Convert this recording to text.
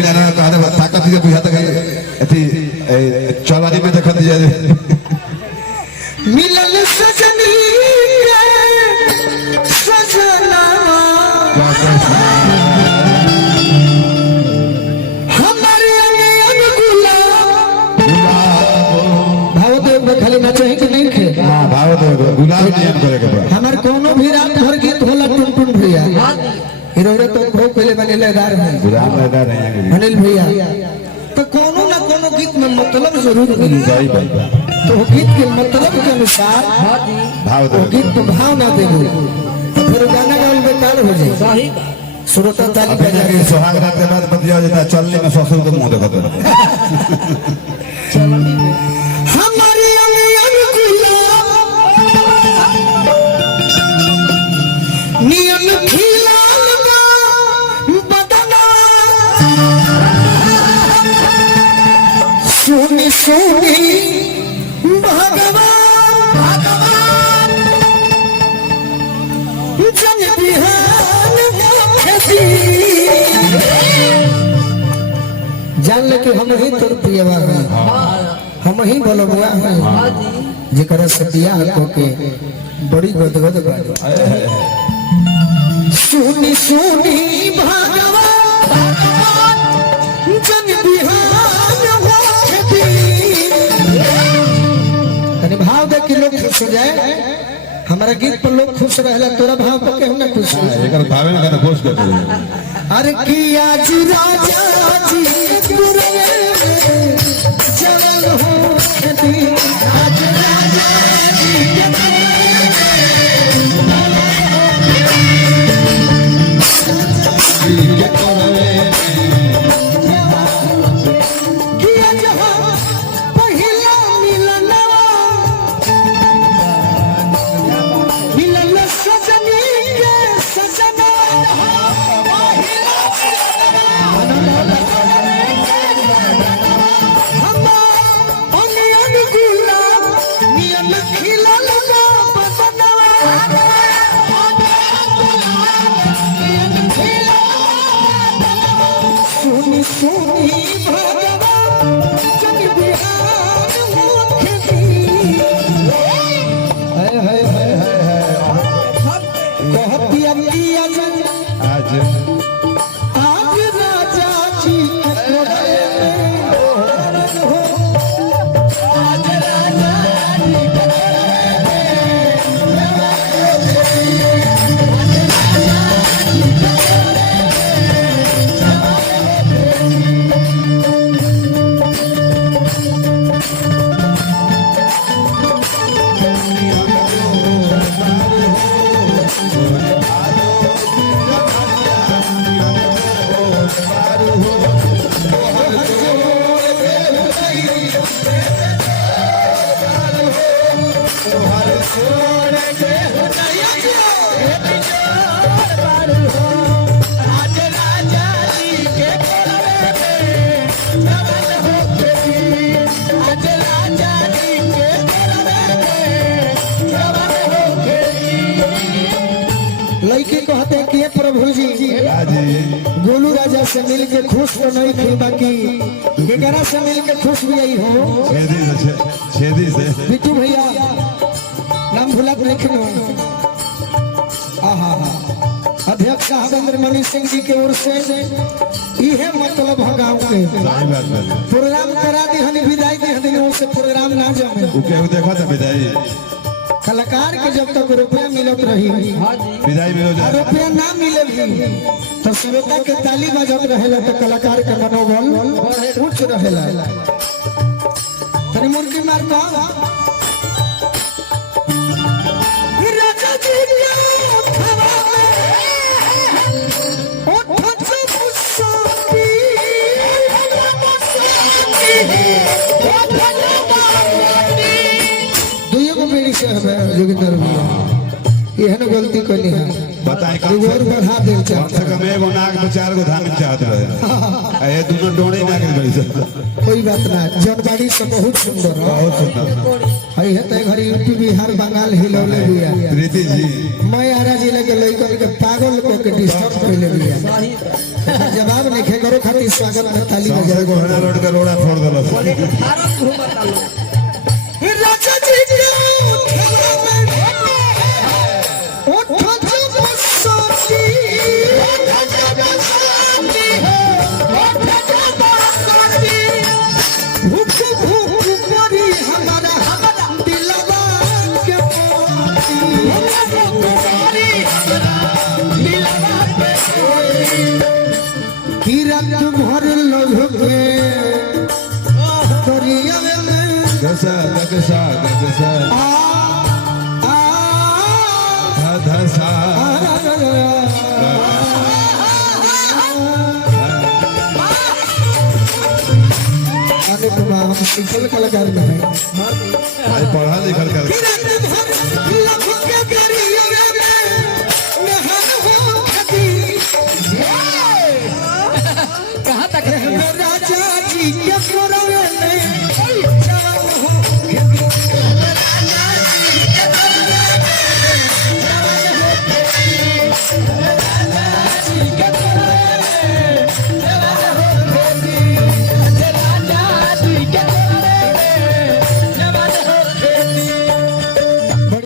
बिना ना कहते ताकत से बुझाता है अथी चलानी में देखत दिया मिलन सजनी के सजना हमारे भावदेव में खाली नचे कि नहीं खे भावदेव गुलाब नियम करेगा हमार कोनो भी रात भर गीत होला टुन टुन भैया हीरो तो बहुत पहले बने लेदार है गुलाब लेदार है अनिल भैया तो कोनो ना कोनो गीत में मतलब जरूर मिल जाए भाई तो गीत के मतलब के अनुसार भाव दे गीत तो भाव ना दे तो फिर गाना गाल बेकार हो जाए सही श्रोता ताली बजा रहे सुहाग रात के बाद बतिया जाता चलने में ससुर को मुंह देखत हमारी अंगन गुलाब नियम खिलाल बदना सोनी सोनी भगवान जन बिहान खेती जान ले कि हम ही तोर पियवा है हम ही बोलबुआ है जेकरा से बियाह होके बड़ी गदगद बाड़ी सोनी सोनी भगवान जन बिहान खेती तनी भाव दे कि लोग खुश हो जाए हमारा गीत पर लोग खुश रहला तोरा भाव पर केहू ना खुश हो एकर भावे ना खुश कर अरे कि आज राजा जी गुरवे चल हो खेती आज राजा जी के गुरवे किया जहां पहिला मिलनवा मिलन सजनी के सजना लड़की कहते कि प्रभु जी गोलू राजा से मिल के खुश तो नहीं थी बाकी केकरा से मिल के खुश भी आई हो छेदी से बिट्टू भैया नाम भुला लिखनो अध्यक्ष साहब मणि सिंह जी के ओर से इहे मतलब है गाँव के प्रोग्राम करा दी हनी विदाई दी हनी से प्रोग्राम ना जाए देखा था विदाई कलाकार के जब तक रुपया मिलत रही विदाई मिलो जाए रुपया ना मिले तो श्रोता के ताली बजत रहेला तो कलाकार के मनोबल उच्च रहेला तनी मुर्गी मारता राजा जी खवा उठ मुस्की से जोगिंदर भैया यह न गलती करनी है बताएं और बढ़ा दे कम से कम एगो नाक में 4 गो धामिन चाहत रहे ये दोनों डोड़े ना के बड़ी कोई बात ना जनबाड़ी से बहुत सुंदर है है त घड़ी यूपी बिहार बंगाल हिलौले बिया प्रीति जी मैं आरा जिले के लइकन के पागल को के डिस्टर्ब कइले बिया जवाब नहीं खे करो खातिर स्वागत में ताली सबसे बजाए गोहना रोड के रोड़ा फोड़ देलस राजा जी के उठला में उठ जो बसती भूख भूख मरी हमारा दिलवा के किरण भर लोग के दरिया में गसा गसा गसा धसा सिंपल कलाकार में है आज पढ़ा लिखल कर किरण भर लोग के